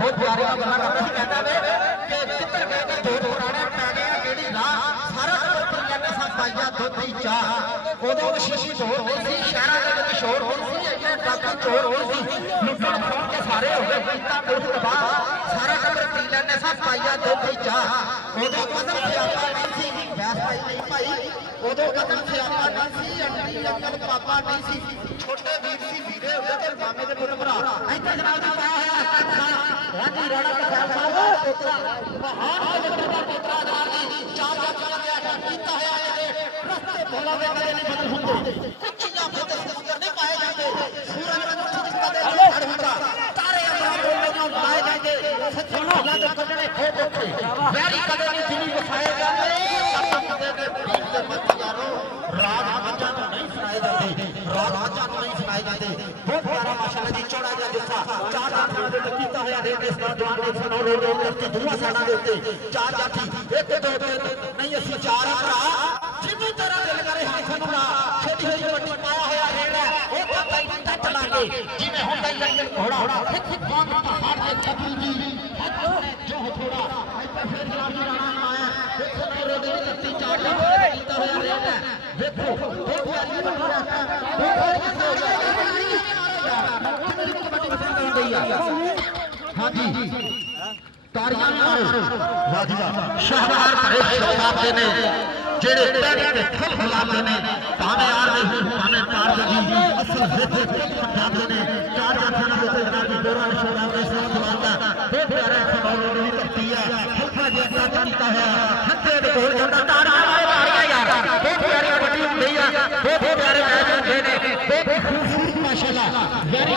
बहुत प्यारी गल्लां करदा सी कहंदा वे कि कित्तर गए ने दो पुराने पै गए केड़ी राह सारा टब्बर पींदा ने सा पाइया दुध दी चाह उदों शीशी ढोर नहीं सी शहरां दे विच शोर नहीं सी इन्ने डाकू चोर नहीं सी लुੱਟਣ ਖੋਣ के सारे हो गए पीता पुलिस तबाह सारा टब्बर पी लैंदे सा पाइया दुध दी चाह उदों कदम सियापा नहीं सी वैस भाई नहीं भाई उदों कदम सियापा नहीं सी अंटी अंकल पापा नहीं सी छोटे वीर सी वीरे होंदे ते मामे दे पुੱਤ भरा ਇੱਥੇ जनाब दी पाया होया हाजी राणा प्रताप साहब पोतरा महान जगत दा पोतरा जनाब जी चार जातियां दे अटैक कीता होया है रस्ते भोला दे कदे नहीं बदल हुंदे कुछियां फिर सुंदर नहीं पाए जाते सूरज मुठी जिस कदे हर हुंदा तारे अमरा बोलने नाल पाए जाते सच्चे भोला दे कदे खो पोखे वैरी कदे नहीं दिली वफाए जाते सत्ता कदे दे पीर दे मत यारो राग बच्चा नहीं सुनाए जाते राग बच्चा नहीं सुनाए जाते बहुत प्यारा माशाअल्लाह जी चौड़ा जा जत्था चार जातियां दे कीता होया देख इस नौजवान ने 109 रोड करती दूआ साडा दे उत्ते चार जाति एक दो तीन नहीं ਅਸੀਂ चार भरा जिन्नू तेरा दिल करे हाथ ਨੂੰ ਲਾ ਛੋਟੀ ਹੋਈ ਵੱਡੀ ਪਾਇਆ ਹੋਇਆ ਰੇੜਾ ਉਹ ਪਤਾ ਹੀ ਬੰਦਾ ਚਲਾਂਗੇ ਜਿਵੇਂ ਹੁੰਦਾ ਹੀ ਲੰਗਰ ਘੋੜਾ ਇੱਕ ਬਾਤ ਪਹਾੜ ਦੇ ਕਬੂਲ ਦੀ ਜੋ ਥੋੜਾ ਇੱਥੇ ਫਿਰ ਜਨਾਬ ਜੀ ਰਾਣਾ ਆਇਆ 109 ਰੋਡ ਦੀ ਕਰਤੀ ਚਾਰ ਜਾਤੀ ਕੀਤਾ ਹੋਇਆ ਰੇੜਾ ਵੇਖੋ ਬਹੁਤ ਪਿਆਰੀ ਬਣੀ ਰਸਤਾ हाँ जी तारियां मारो वाह जी वाह शाहबार भरे शौकाब दे ने जेड़े पैरी ते फुल फुलाते ने भावे यार नहीं भावे पार जी असल जिद पंजाब दे ने चार जातियां दे उत्ते जनाब जी दौरान शौकाब दे साथ दवांदा बहुत प्यारा फनौर दी धरती है हल्का जिहा कीता है हत्थे दे कोल जांदा तारियां यार बहुत प्यारी बड़ी हुंदी है बहुत प्यारे मैच होंदे ने बहुत खूबसूरत माशाल्लाह वेरी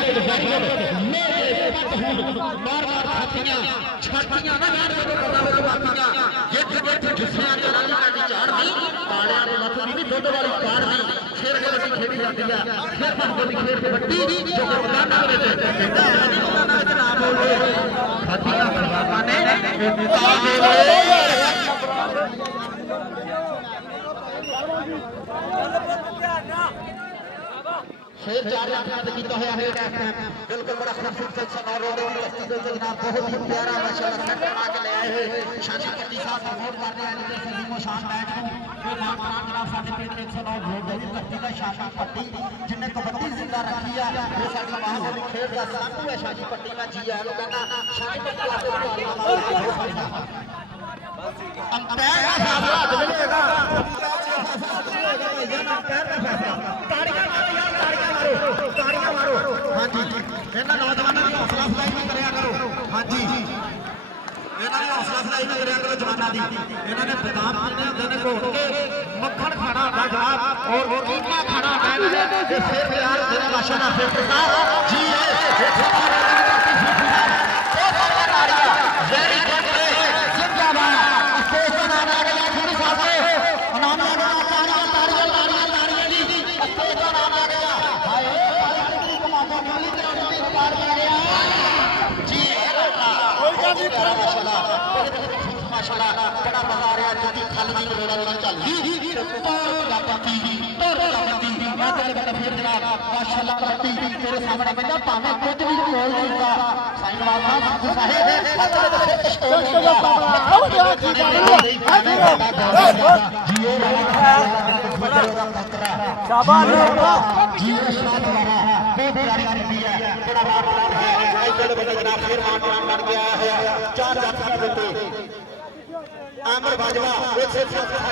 गुड बार बार खातियां छातियां ना यार जो करदा वे बातियां जित जित जुस्सियां ते राजी करदी चार नहीं कालियां दे मत नहीं दुੱਧ वाली कार नहीं खेल के बड़ी खेडी जाती है फिर बंदे दी खेल के बड़ी जो मैदाना दे विच कहंदा है नहीं मैदाना विच ना बोले खातियां खिलाफा ने ताल दे शेर चार जातियां दे कीता होया है बिल्कुल बड़ा खूबसूरत सनौर रोड दी बस्ती दे जनाब बहुत ही प्यारा माशाल्लाह सेट बना के ले आए हैं शाजी पट्टी साहब सपोर्ट कर रहे हैं जिसे सलीमो शान मैच को ये नाम खान जनाब साडे पिंड 109 रोड दी बस्ती दा शाजी पट्टी जिन्ने कबड्डी जिंदा रखी है वो साडी महाबली खेल दा सानू है शाजी पट्टी में जी आया लो कहना शाजी पट्टी वाले अंपायर का फैसला मिलेगा अंपायर का फैसला ताड़ियां मारो हाँ जी इन्हां नौजवानों की हौसला अफजाई भी करिया करो हाँ जी इन्हां की हौसला अफजाई भी करिया करो जवानों की इन्हां ने बादाम पीने होंदे ने घोट के मक्खन खाना होंदा जनाब और कीमा खाना होंदा है ते फिर यार तेरे माशाल्लाह फिर जी है वेरी गुड जिंदाबाद अफसोस का नाम आ गया थोड़ी साहब ने अनामिया का ताड़ियां जी अफसोस का नाम आ गया हाय माशाल्लाह बड़ा मजा आ रहा है क्योंकि खाली भी रोड़ा रोड़ा चल मैं तेरे बड़ा फिर जनाब माशाल्लाह कबड्डी तेरे सामने बंदा भावे कुछ भी बोल देगा साईं वाला साहब शाबाश जीरो शाट वाला बहुत प्यारी करती है बड़ा बात है इधर बंदा जनाब फिर मान बन गया है चार जातियां देते आमर बाजवा एक से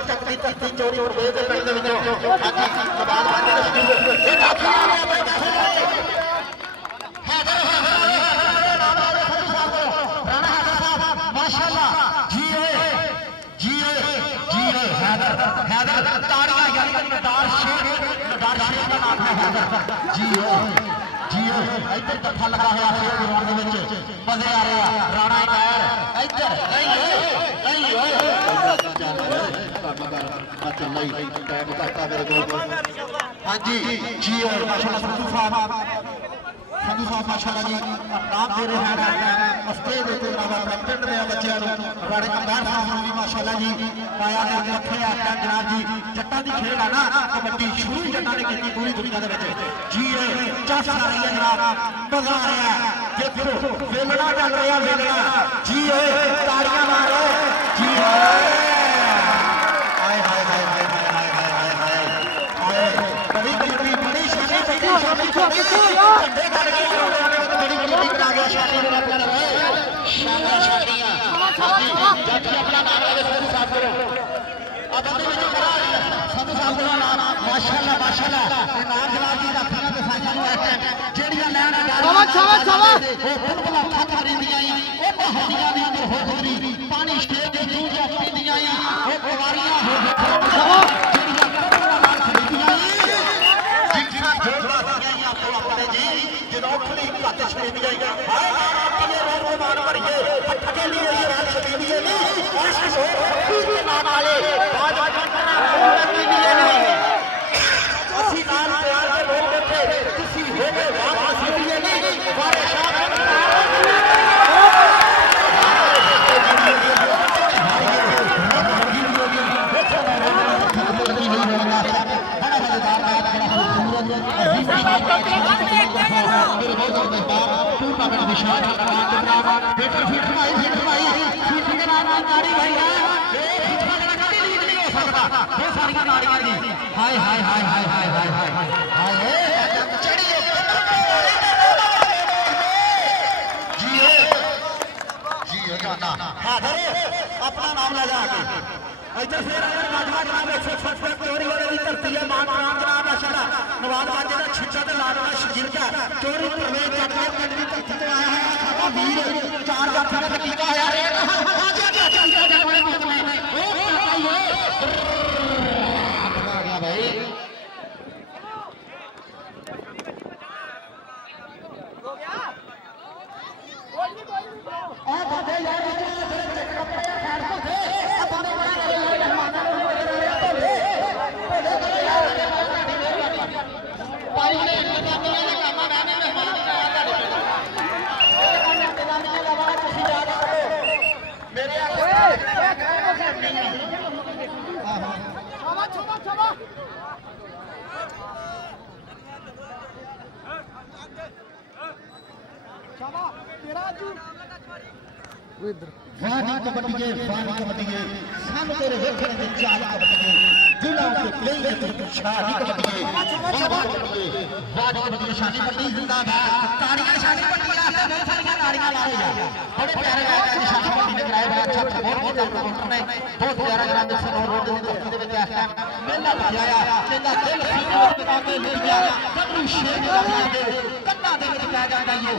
चक दी तख्ती चोरी और बेद दे पिंड दे विचों हाजी कबाल बांधे ने शुरू ये दाखिल आ गया भाई दाखिल राणा हाफिज साहब माशाल्लाह जी है हैदर ताड़ियां यानी नदार शेख का नाम है हैदर जी है इधर तत्था लगा हुआ है ग्राउंड दे विच मजे आ रहे हैं राणा इधर हाँ जी माशाल्लाह संधू साहब माशाल्लाह जी नाम दे रहे हैं स्टेज के अलावा पिंड दे बच्चों को बड़े कंबार साहब भी माशाल्लाह जी पाया ने रखे आटा जनाब जी जट्टां दी खेल है ना कबड्डी शुरू जट्टां ने की पूरी दुनिया दे विच जी चस आ रही है जनाब मजा आ रहा है ਦੇਖੋ ਵੇਲਣਾ ਚੱਲ ਰਿਹਾ ਵੇਲਣਾ ਜੀ ਓਏ ਤਾੜੀਆਂ ਮਾਰੋ ਜੀ ਓਏ ਹਾਏ ਹਾਏ ਹਾਏ ਹਾਏ ਹਾਏ ਹਾਏ ਹਾਏ ਹਾਏ ਬੜੀ ਬੜੀ ਬੜੀ ਸ਼ਾਨੀ ਝੰਡੇ ਕੱਢ ਕੇ ਬੜੀ ਬੜੀ ਕਰਾ ਗਿਆ ਸ਼ਾਨੀ ਦੇ ਨਾਲ ਸ਼ਾਨੀ ਸ਼ਾਨੀਆਂ ਜੱਟ ਆਪਣਾ ਨਾਮ ਲੈ ਕੇ ਸਾਥ ਕਰੋ ਆ ਬੰਦੇ ਵਿੱਚ ਖੜਾ ਸੰਧੂ ਸਾਹਿਬ ਦਾ ਨਾਮ ਮਾਸ਼ਾਅੱਲਾ ਮਾਸ਼ਾਅੱਲਾ ਤੇ ਨਾਮ ਜਵਾਬ ਦੀ ਰੱਖੀਆਂ ਤੇ ਸਾਈਆਂ ਨੂੰ ਇੱਕ ਜਿਹੜੀਆਂ ਲੈਣ ਉਹ ਬਿਲਕੁਲ ਥੱਕ ਰਹੀਆਂ ਉਹ ਪਹਾੜੀਆਂ ਦੇ ਅੰਦਰ ਹੋ ਗਈ ਪਾਣੀ ਸ਼ੇਰ ਦੇ ਜੂਝ ਪੀਂਦੀਆਂ ਉਹ ਕੁਵਾਰੀਆਂ ਹੋ ਗਈਆਂ ਜਿਹੜੀਆਂ ਕਬਰਾਂ ਨਾਲ ਖੜੀਆਂ ਜਿੱਥਾ ਜੋੜਾ ਸੀਗੀਆਂ ਆਪੋ ਆਪਣੇ ਜੀ ਜਦੋਂ ਖੜੀ ਘੱਟ ਛੇੜੀਆਂ ਹਾਏ ਆਪਣੀ ਰੋਣ ਮਾਰ ਮਰੀਏ ਠੱਗੇ ਲਈ ਇਹ ਰਾਤ ਛੇੜੀਏ ਨਹੀਂ ਆਸ਼ਿਕ ਹੋ ਦੇ ਨਾਮ ਵਾਲੇ ਬਾਜ ਅਸੀਂ ਨਾਲ ਪਿਆਰ ਦੇ ਲੋਕ ਬੈਠੇ ਤੁਸੀਂ ਹੋ ਗਏ ਵਾਹ ਛੇੜੀਏ ਨਹੀਂ ਵਾਰੇ ਸ਼ਾਹ हाय हाय हाय हाय हाय हाय हाय हाय चढ़िए जी जाना अपना नाम ला जाके इधर फिर अगर माजवा जनाब 160 चोरी होने की धरती है मान राम जनाब माशाल्लाह नवाज बाजे का छिच्चा ते लाल वाला शिरका चोरी प्रवेश करके पिंड की धरती तो आया है साडा वीर 4 लाख का टीका है यार हाजी हाजी जाने वाले वानी कबड्डी सानू तेरे वेखण दे चाल कबड्डी दिलों के प्लेयर ते शाही कबड्डी वानी कबड्डी शाही कबड्डी जिंदाबाद ताड़ियां शाही कबड्डी आस्ते बहुत सारी ताड़ियां ला रहे हैं बड़े प्यारे मैच शाही कबड्डी ने कराया बड़ा अच्छा बहुत प्रमोटर ने बहुत प्यारा जनाब दे सनो रोड दे धरती दे विच इस टाइम मेला बजाया कहंदा दिल सीने विच काके ले गया कबड्डी शेर दे कन्ना दे विच पै जांदा ई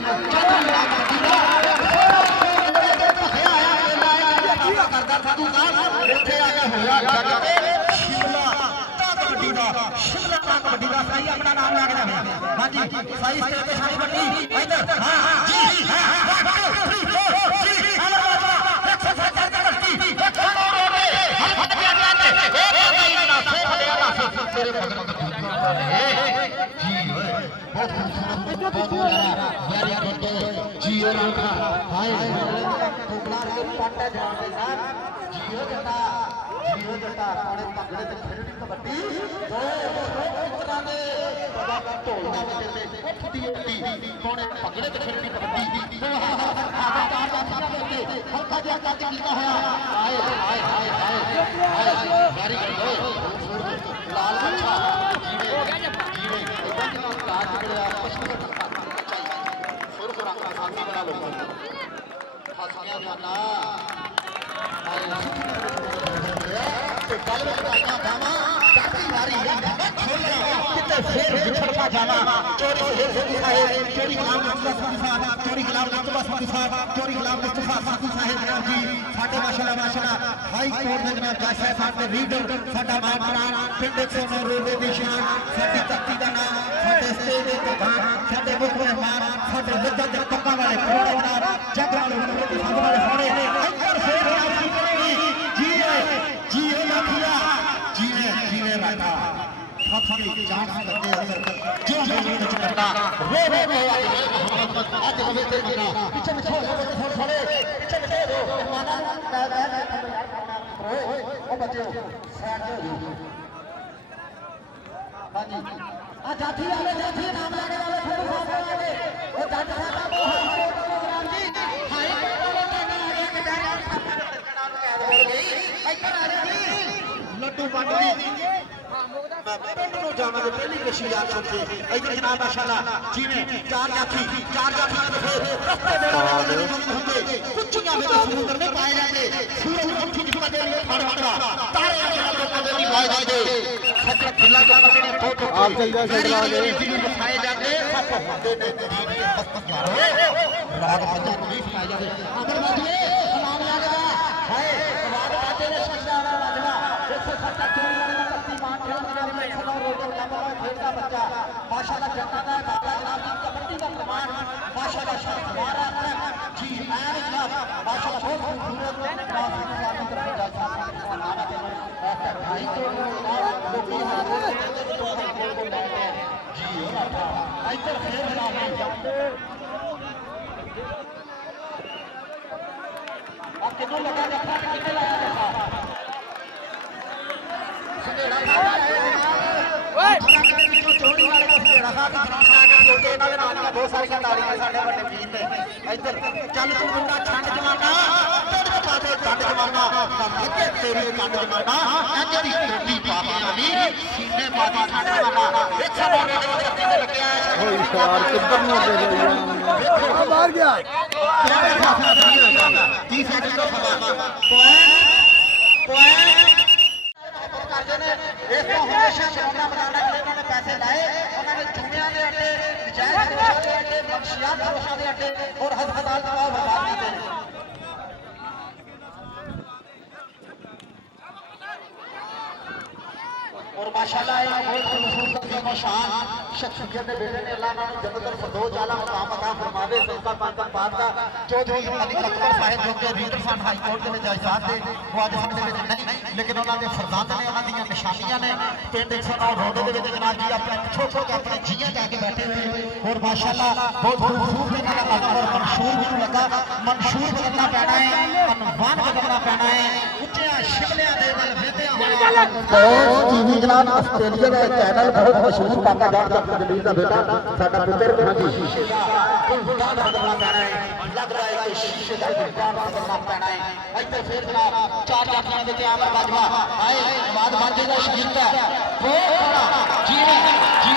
करता साधु साहब इत्थे आके होया जग ते शिमला कबड्डी दा शिमला कबड्डी दा सही अपना नाम ला के जावे हां जी सही स्टेज ते सारी कबड्डी इधर हां जी जी हेलो बाबा एक्सरसाइज करके कबड्डी खड़ो रे हट के आते ओ भाई ना सो फड़िया ना तेरे मगर जी बहुत खूबसूरत बहुत प्यारा वेरी गुड जी और रखा हाय टुकड़ा के पाटा जान दे साहब जियो जटा थोड़े पगड़े ते खेलनी कबड्डी दो इतना दे बाबा ढोलना बजे ते फटी थोड़े पगड़े ते खेलनी कबड्डी दो आधा चार हल्का जिहा टच कीता होया हाय हाय हाय हाय हाय वेरी गुड लाल अच्छा जीवे एकदम लाल बिगड़या पशु सुर को रखना साथी बड़ा लोग हसनिया जाना तो कल में बताइया बामा काटी मारी कितने फिर बिछड़ता जाना चोरी साहेब चोरी गुलाम साहब चोरी गुलाम साहब चोरी गुलाम मुस्तफा साहब जी साडे माशाल्लाह हाई कोर्ट दे जनाब जज साहब दे रीडर साडा मानप्राण पिंड 109 रोड दे निशान साडी धरती दा नाम साडे स्टेज दे प्रधान साडे मुख मेहमान साडे विद्या दे पक्का वाले करोड़दार जग वाले सब वाले होने अंदर फिर जी लाखिया जीवे राजा की जान करते अंदर जो जो करना रो आज हमें तेरे बिना पीछे थोड़े पीछे दो माना ओ बच्चों साइड दो हां जी आ जाती वाले नाम लेने वाले फोटो साहब आगे वो जज साहब पंड दी पिंड नूं जावांगे पहली कशी याद सोचे इधर जनाब माशाअल्लाह जिवें चार जाफी तो फिर रस्ते दे वाले होंगे कुचियां में समुद्र में पाए जाएंगे सूरज उठी जिसका दे फड़ फड़ा तारे जनाब को कदे नहीं पाए जाएंगे सच्चा खिला जो पकड़े तो आप चल जा सजला के दिखाए जाते सब होंदे ने दीन के मस्त यारो राग बजा नहीं पाए जाते अगर बाजिए नाम याद है राग बाजे ने सजदा बाजवा जैसे सच्चा चोरी वाला कत्ती मान खेलने में खड़ा रोटे लगा खेलता बच्चा माशाल्लाह जन्नत है बाला जनाब की कबड्डी का कमान माशाल्लाह शहवारा जी आए जनाब माशाल्लाह बहुत खूबसूरत क्लास की तरफ जलसा आना है ऐसा भाई को लोग जी इधर खेल रहा है आप कितने लगा देखा कितने लगा देखा चोरी वाले को रखा भी बहुत सारी खिडारियां साढ़े बड़े वीर ने इधर चल तू मुंडा छंड जमाना तेरे पासे छंड जमाना अगे तेरी छंड जमाना अगे दी टोटी पाके आनी सीने पासे छंड जमाना देख सारे गत्ती ते लगे आए ओए यार किधर नु दे देखो बाहर गया क्या फैसला नहीं होगा 30 सेकंड का पॉइंट करते ने इस तो हमेशा ग्राउंडा बनाना जिन्होंने पैसे लाए उन्होंने चूड़ियां दे अड्डे नजायज दोषां दे अड्डे मंशियात दोषां दे अड्डे और हस्पताल दवा बर्बाद कीते और माशाल्लाह ये बहुत खूबसूरत की निशान शख्सियत के बेटे ने अल्लाह ने जन्नतुल फिरदौस आला मकाम अता फरमावे सदका पांचन बात का चौधरी अली अकबर साहिब जो कि रीडरसन हाई कोर्ट ਦੇ ਵਿੱਚ ਆਜ਼ਾਦ ਦੇ ਉਹ ਅੱਜ ਸਾਡੇ ਵਿੱਚ ਨਹੀਂ लेकिन उन्होंने फरजाद ने उन्होंने निशानियां ने पिंड 109 रोड के जनाब जी अपने छोटे अपने जियां जाके बैठे हुए और माशाल्लाह बहुत खूबसूरत इन्होंने मजहब मंशूर भी लगा मंशूर बदलना पैना है अनवान बदलना पैना है उच्चियां शिमलियां दे विच वेधियां बहुत टीवी जनाब आस्ट्रेलिया का चैनल बहुत मशहूर पाका जाट का जलील का बेटा साडा पुत्र हां जी शीशे का गुलदान बदलना पैना है लग रहा है कि शीशे का गुलदान बदलना पैना है इधर फिर जनाब चार जाफियां दे आमर बाजवा आए बाद बाजेगा शहीद का वो जी जी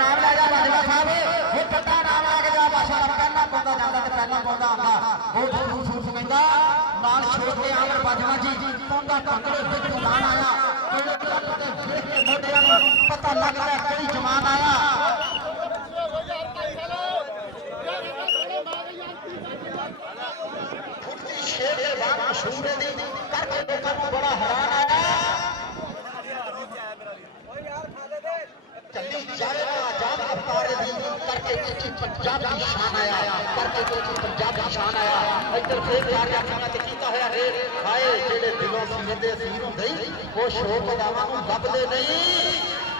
नाम ला जा बाजवा साहब वो पता नाम ला के जा भाषा पहला पौधा जाता ते पहला पौधा आंदा बहुत खूबसूरत कहंदा नाल छोटे आमर बाजवा जी पौधा टंगड़े ते जमान आया मोटियां नूं पता लग रहा केड़ी जमान आया शेर के बाद मशहूर है दी करके लोगों को बड़ा हैरान आया चली जाएगा आजाद अवतार दी करके किसी पंजाब की शान आया करके किसी पंजाब की शान आया इधर फिर चार जाफियां ते कीता होया रे हाय जेड़े दिलों सीने दे असीर हुंदे वो शोक अदावां नूं लभदे नहीं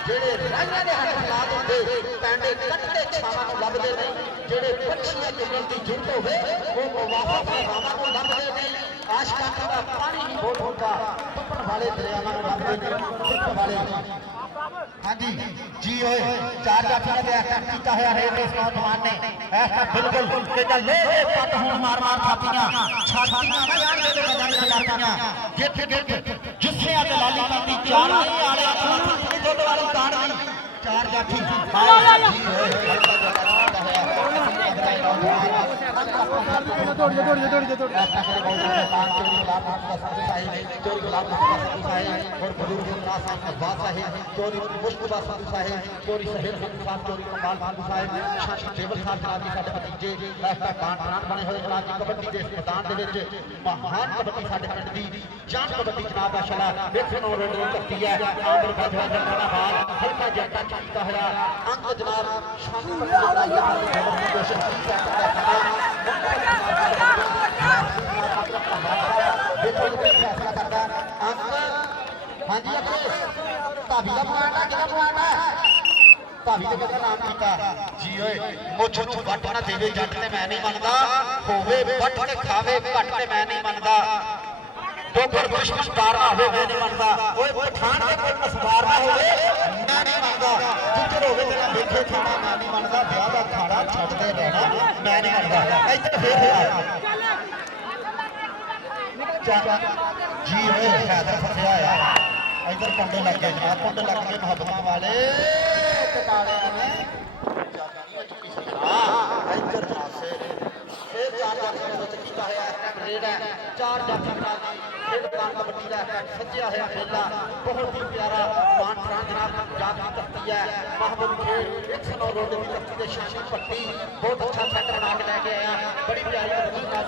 जेड़े राहियां दे हथ ला दिंदे पैंडे कट्टे छावां नूं लभदे नहीं जेड़े पक्षियां चुगण दी जुट होवे वो मुवाफक हवावां नूं लभदे नहीं आशिकां दा पानी ही बोल होंदा टुपण वाले दरियावां नूं लभदे नहीं टुपण वाले हाँ जी जी ओए चार जाफियां दे ऐसा कीता होया है इस नौजवान ने ऐसा बिल्कुल के ले पट हुण मार मार थापियां छातियां ना यार दे बजाने खिलातियां गिठ गिठ जुस्सियां ते लाली पाती चार आले अपना अपनी दुध वाली काड़ दी चार जाफी जी ओए महान कबड्डी साडे पिंड दी जान कबड्डी जनाब माशाअल्लाह 109 रन करती है आमर बाजवा जंगला बाल हल्का जट्टा चलता है अंक जनाब शान कोशिश की है फैसला करता अंक हाँ जी भाभी का पॉइंट है कितना पॉइंट है भाभी ने कहता नाम कीता जी ओए मुझ नूं वट ना देवे जट ते मैं नहीं मनदा होवे वट के खावे घट ते मैं नहीं मनदा डोगर दुश्मन मारना होवे मैं नहीं मनदा ओए पठान दे कोई मसवार ना होवे मैं नहीं मनदा जिੱਥੇ होवे तेरा वेखे खाना मैं नहीं मनदा ब्याह दा खाना छड्ड दे रहना मैं नहीं मनदा इधर फेर जी होए हैदर फसिया है इधर पंडे लग गए जनाब पंडे लग गए मोहब्बत वाले इधर चार कबड्डी का सज्जिया होया मेला बहुत ही प्यारा मान प्राण जनाब पंजाब की धरती है महबूब खेल 109 रोड की धरती से शानी पट्टी बहुत अच्छा सेट बना के लैके आया बड़ी प्यारी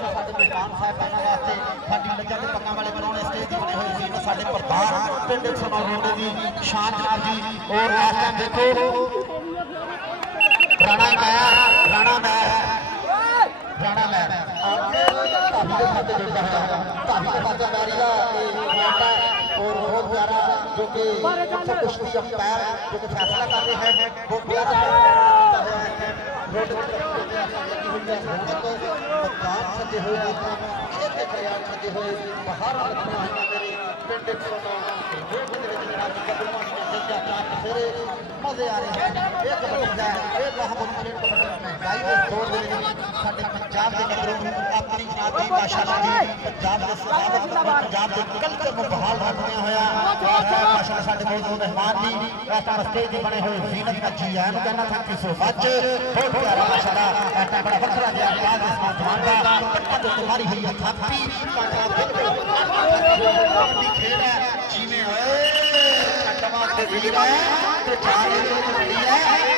साडे मेहमान साहबाना वास्ते साडी लज्जा के पक्का वाले बनाने स्टेज बने हुए सी साडे प्रधान पिंड 109 रोड की शान जनाब जी और इस टाइम देखो राणा मैर और बहुत प्यारा जो कि कुश्ती अंपायर जो कि फैसला कर रहे हैं बहुत प्यारा सजे हुए सजे हुए बाहर पिंड मजे आ रहे हैं एक पंजाब के नगरों अपनी जाति माशाअल्लाह जी पंजाब के पंजाब के कल्चर को बहाल रखने होया माशाअल्लाह साडे बहुत मेहमान जी इस टाइम स्टेज ते बने हुए जीनत का जी आया नु कहना थैंक यू सो मच बहुत प्यारा माशाअल्लाह इस टाइम बड़ा वखरा जिहा अंदाज इस नौजवान का पट्टा जो तुम्हारी हुई है थापी बिल्कुल खेल है जीने होए कंडमा से वीर है तो चार बड़ी है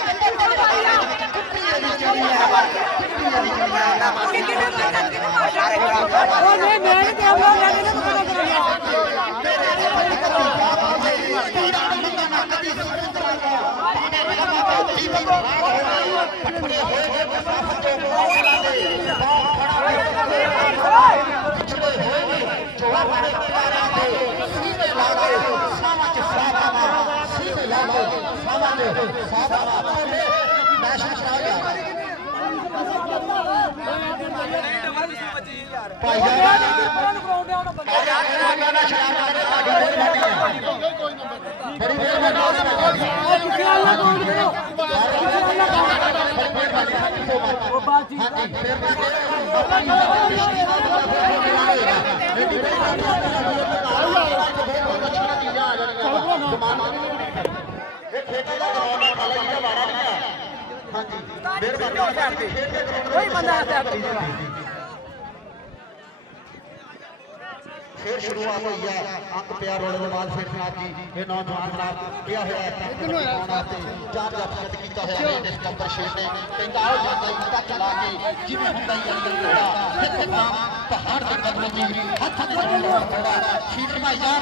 फिर शुरुआत हुई है अंक प्यार रोले के बाद फिर जनाब जी ये नौजवान जनाब क्या होया चार जफत किया होया इस नंबर 6 ने कहंदा आओ जाते टच ला के जिवें हुंदा ही घोड़ा फिर तमाम पहाड़ के कदमों में हाथ से घोड़ा शीर भाई जान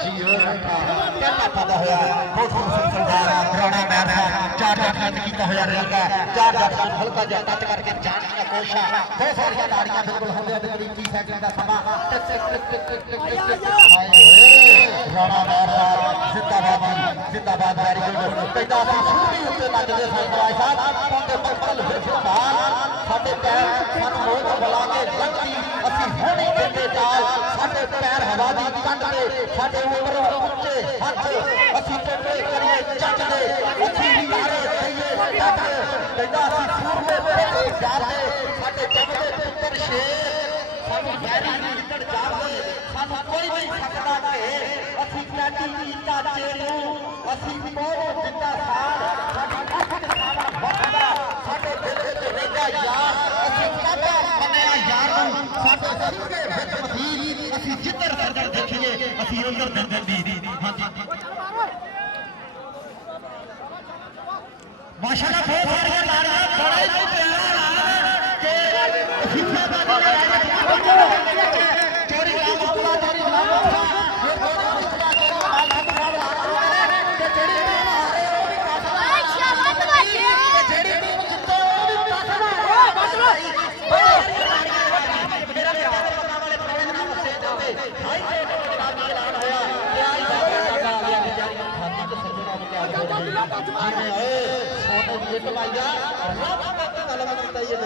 जी क्या फायदा होया बहुत खूबसूरत सरदार राणा मैन चार जफत किया होया रहेगा चार जफत हल्का जिहा टच करके जान की कोशिश बहुत सारी ताड़ियां बिल्कुल होंदे ते करीब 30 सेकंड का समा राणा मैन जिंदाबाद वेरी गुड कहंदा सी सूरी उत्ते नचदे सन भाई साहब पांदे पत्तल हिरफान साडे पैर सन मोह बुला के लगदी ਅਸੀਂ ਹੁਣ ਹੀ ਦਿੰਦੇ ਚਾਲ ਸਾਡੇ ਪੈਰ ਹਵਾ ਦੀ ਕੰਢ ਤੇ ਸਾਡੇ ਉੱਪਰ ਉੱਚੇ ਹੱਥ ਅਸੀਂ ਟੋਟੇ ਕਰੀਏ ਚੱਜ ਦੇ ਅਸੀਂ ਨਾਰੇ ਦਈਏ ਡੱਟ ਕਹਿੰਦਾ ਅਸੀਂ ਸੂਰਮੇ ਤੇ ਜਾਦੇ ਸਾਡੇ ਜੱਗ ਦੇ ਪੁੱਤਰ ਸ਼ੇਰ ਸਾਨੂੰ ਵੈਰੀ ਜਿੱਤੜ ਜਾਦੇ ਸਾਨੂੰ ਕੋਈ ਨਹੀਂ ਸਕਦਾ ਕਿ ਅਸੀਂ ਕੈਂਟੀ ਕੀਤਾ ਚੇਰੂ ਅਸੀਂ ਬਹੁਤ ਦਿੱਤਾ ਸਾਰ ਸਾਡੀ ਅੱਖ ਦੇ ਸਾਹਮਣੇ ਵੱਖਰਾ ਸਾਡੇ ਦਿਲ ਵਿੱਚ ਰਹਿੰਦਾ ਯਾਰ ਅਸੀਂ ਕਾਹਦਾ ਮੰਨਿਆ ਯਾਰ ਨੂੰ ਸਾਡੇ ਸਿੰਘੇ ਵਿੱਚ ਵਸੀਰ ਅਸੀਂ ਜਿੱਧਰ ਸਰਦਰ ਦੇਖੀਏ ਅਸੀਂ ਉਧਰ ਦੰਦਨ ਦੀ ਹਾਂਜੀ ਮਾਸ਼ਾਅੱਲਾ ਬਹੁਤ ਸਾਰੀਆਂ ਤਾੜੀਆਂ ਬੜਾ ਹੀ ਪਿਆਰਾ ਕਿ ਹਿੱਸਾ ਦਾ ਚੋਰੀ ਕਾਮਲਾ ਚੋਰੀ ਲਾਵਾ ਇਹ ਬਹੁਤ ਰਿਸ਼ਤਾ ਚੋਰੀ ਮਾਲ ਹੱਥ ਨਾਲ ਲਾ ਰਹੇ ਤੇ ਜਿਹੜੀ ਟੀਮ ਹਾਰੇ ਉਹ ਵੀ ਕਾਸਾ ਸ਼ਾਬਾਸ਼ ਵਾਸ਼ੀ ਤੇ ਜਿਹੜੀ ਟੀਮ ਜਿੱਤੇ ਉਹ ਵੀ ਕਾਸਾ ਮੇਰਾ ਪਿਆਰ ਪੱਕਾ ਵਾਲੇ ਪ੍ਰੋਗਰਾਮ ਨਾਲ ਸਟੇਜ ਤੇ ਹਾਈ ਕੋਰਟ ਦੇ ਜਨਾਬ ਦਾ ਐਲਾਨ ਹੋਇਆ ਤੇ ਆਈ ਦਾ ਆ ਗਿਆ ਜਾਰੀ ਖਾਤੀ ਤੇ ਸਰਜਣਾ ਨੂੰ ਤਿਆਰ ਹੋ ਰਹੀ ਹੈ ਓਏ ਸੋਨੇ ਦੀ ਇੱਟ ਪਾਈਆ ਰੱਬ ਤੱਕ ਗੱਲ ਕੀਤਾ ਇਹ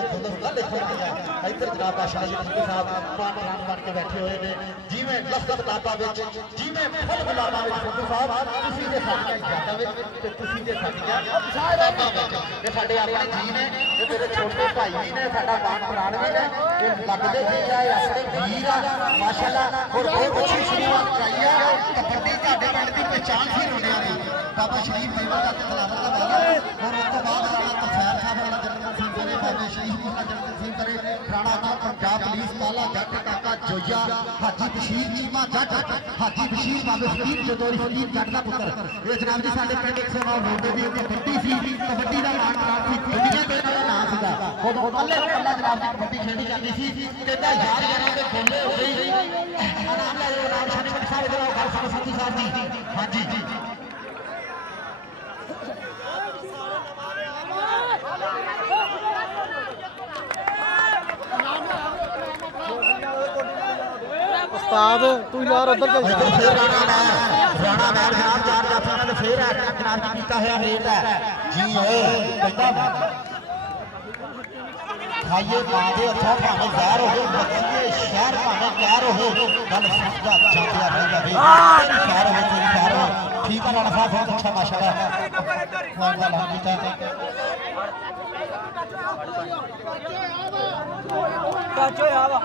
ਇੱਧਰ ਜਨਾਬ ਬਾਦਸ਼ਾਹ ਜੀ ਸਾਹਿਬ ਪਾਨ ਬਣ ਕੇ ਬੈਠੇ ਹੋਏ ਨੇ ਜਿਵੇਂ ਲਫ਼ਜ਼ ਕਿਤਾਬਾਂ ਵਿੱਚ ਜਿਵੇਂ ਫੁੱਲ ਗੁਲਾਬਾਂ ਵਿੱਚ ਸਿੱਧੂ ਸਾਹਿਬ ਤੁਸੀਂ ਦੇ ਸਾਡੀਆਂ ਯਾਦਾਂ ਵਿੱਚ ਤੇ ਤੁਸੀਂ ਦੇ ਸਾਡੀਆਂ ਕਿਤਾਬਾਂ ਵਿੱਚ ਇਹ ਸਾਡੇ ਆਪਣੇ ਜੀ ਨੇ ਇਹ ਮੇਰੇ ਛੋਟੇ ਭਾਈ ਵੀ ਨੇ ਸਾਡਾ ਬਾਣ ਪ੍ਰਾਣ ਵੀ ਨੇ ਇਹ ਲੱਗਦੇ ਜੀ ਆ ਆਪਣੇ ਵੀਰ ਆ ਮਾਸ਼ਾਅੱਲਾ ਔਰ ਬਹੁਤ ਅੱਛੀ ਸ਼ੁਰੂਆਤ ਕਰਾਈ ਆ ਕਬੱਡੀ ਤੁਹਾਡੇ ਪਿੰਡ ਦੀ ਪਛਾਣ ਸੀ ਰੁੰਡਿਆਂ ਦੀ ਬਾਬਾ ਸ਼ਰੀਫ ਦੇਵਾ ਦਾ ਤਲਾਵਤ ਦਾ ਬਾਲਾ ਔਰ ਉਸ ਤੋਂ ਬਾਅਦ ਤਫਸੈਰ ਸਾਹਿਬ ਵਾਲਾ ਜਨਮ ਸਿੰਘ ਕਰੇ ਬਾਬਾ ਸ਼ਰੀਫ ਦਾ ਜਨਮ ਸਿੰਘ ਕਰੇ ਰਾਣਾ ਦਾ ਪੰਜਾਬ ਪੁਲਿਸ ਕਾਲਾ ਜੱਟ ਕਾਕਾ ਜੋਈਆ ਹਾਜੀ ਬਸ਼ੀਰ ਚੀਮਾ ਜੱਟ ਹਾਜੀ ਬਸ਼ੀਰ ਬਾਬੇ ਫਕੀਰ ਜਦੋਰੀ ਫਕੀਰ ਜੱਟ ਦਾ ਪੁੱਤਰ ਇਹ ਜਨਾਬ ਜੀ ਸਾਡੇ ਪਿੰਡ 109 ਰੋਡੇ ਦੀ ਕਬੱਡੀ ਸੀ ਕਬੱਡੀ ਦਾ ਮਾਣ ਪ੍ਰਾਪਤ ਸੀ ਦੁਨੀਆ ਦੇ ਦਾ ਨਾਮ ਸੀਗਾ ਉਹ ਕੱਲੇ ਕੱਲਾ ਜਨਾਬ ਜੀ ਕਬੱਡੀ ਖੇਡੀ ਜਾਂਦੀ ਸੀ ਕਹਿੰਦਾ ਯਾਰ ਯਾਰਾਂ ਦੇ ਬੋਲੇ ਹੋ ਗਈ ਨਾਮ ਲੈ ਲਓ ਨਾਮ ਸ਼ਨੀ ਸਾਹਿਬ ਦਾ ਗੱਲ ਸੁਣੋ ਸੰਧੂ ਸਾਹਿਬ ਦੀ ਹਾਂਜੀ ਜੀ ਉਸਤਾਦ ਤੂੰ ਯਾਰ ਉਧਰ ਚੱਲ ਜਾ ਫੇਰ ਰਾਣਾ ਮੈਰ ਜਨਾਬ ਚਾਰ ਜਾਫੀਆਂ ਨੇ ਫੇਰ ਜਨਾਬ ਜੀ ਕੀਤਾ ਹੋਇਆ ਰੇਟ ਹੈ ਜੀ ਓਏ ਕਹਿੰਦਾ ਖਾਈਏ ਮਾਂ ਦੇ ਹੱਥੋਂ ਭਾਵੇਂ ਜ਼ਹਿਰ ਹੋਵੇ ਬੱਚੀਏ ਸ਼ਹਿਰ ਭਾਵੇਂ ਪਿਆਰ ਹੋਵੇ ਗੱਲ ਸਮਝਾ ਜਾਂਦਿਆ ਰਹਿੰਦਾ ਵੇ ਤੇਰੀ ਸ਼ਹਿਰ ਹੋਵੇ ਤੇਰੀ ਸ਼ਹਿਰ ਹੋਵੇ ਠੀਕ ਹੈ ਰਾਣਾ ਸਾਹਿਬ ਬਹੁਤ ਅੱਛਾ ਮਾਸ਼ਾਅੱਲਾ ਫੋਨ ਦਾ ਲਾਭ ਕੀਤਾ ਟੱਚ ਹੋਇਆ ਵਾ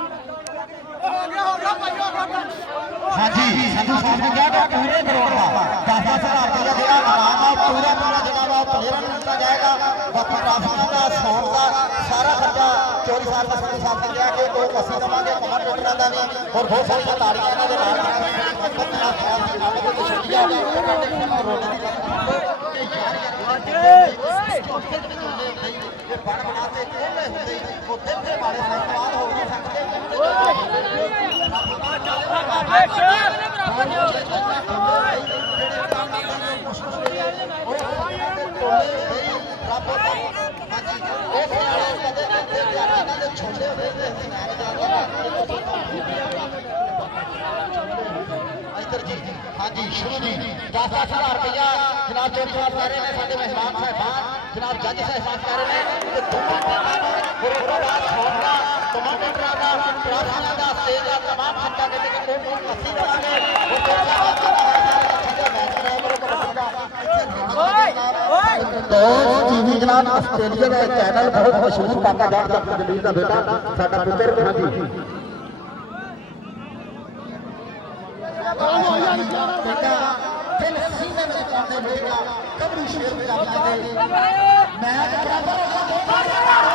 ਹਾਂਜੀ ਸੰਧੂ ਸਾਹਿਬ ਨੇ ਕਿਹਾ ਕਿ ਪੂਰੇ ਕਰੋੜ ਦਾ 10,000 ਰੁਪਏ ਦਾ ਜਿਹੜਾ ਇਨਾਮ ਆ ਪੂਰਾ ਜਿਹੜਾ ਵਾ ਪਲੇਅਰਾਂ ਨੂੰ ਦਿੱਤਾ ਜਾਏਗਾ ਬਾਕੀ ਟਰਾਫੀਆਂ ਦਾ ਸੌਣ ਦਾ ਸਾਰਾ ਖਰਚਾ 24 ਸਾਲ ਦਾ ਸੰਧੂ ਸਾਹਿਬ ਨੇ ਕਿਹਾ ਕਿ ਉਹ ਅਸੀਂ ਦੇਵਾਂਗੇ ਕਮਾਂਡਰਾਂ ਦਾ ਵੀ ਔਰ ਬਹੁਤ ਸਾਰੀਆਂ ਤਾੜੀਆਂ ਇਹਨਾਂ ਦੇ ਨਾਲ ਇਹ ਬਣ ਬਣਾ ਤੇ ਕੋਲੇ ਹੁੰਦੇ ਉੱਥੇ ਤੇ ਮਾਰੇ ਸਵਾਲ ਹੋ ਨਹੀਂ ਸਕਦੇ ਹਾਂਜੀ ਸ਼ੁਰੂ ਜੀ 10,000 ਰੁਪਇਆ ਜਨਾਬ ਚੌਧਰੀ ਸਾਹਿਬ ਕਹਿ ਰਹੇ ਨੇ ਸਾਡੇ ਮਹਿਮਾਨ ਸਾਹਿਬਾਨ ਜਨਾਬ ਜੱਜ ਸਾਹਿਬਾਨ ਕਹਿ ਰਹੇ ਨੇ ਕਿ ਦੋਵਾਂ ਫਿਰ ਉਸ ਤੋਂ ਬਾਅਦ ਸੌਦਾ ਕਮਾਂਡਰਾਂ ਦਾ ਟਰਾਫੀਆਂ ਦਾ ਸਟੇਜ ਦਾ ਤਮਾਮ ਖਰਚਾ ਦੇ ਕੇ ਕੋਲ ਅਸੀਂ ਦੇਵਾਂਗੇ ਉਹ ਤੋਂ ਬਾਅਦ तो टीवी जनाब आस्ट्रेलिया का चैनल बहुत मशहूर पाका जाट जलील का बेटा साडा पुत्र हाँ जी बेटा दिल सीने में पाते होएगा कबरू शेर में जाते मैच बराबर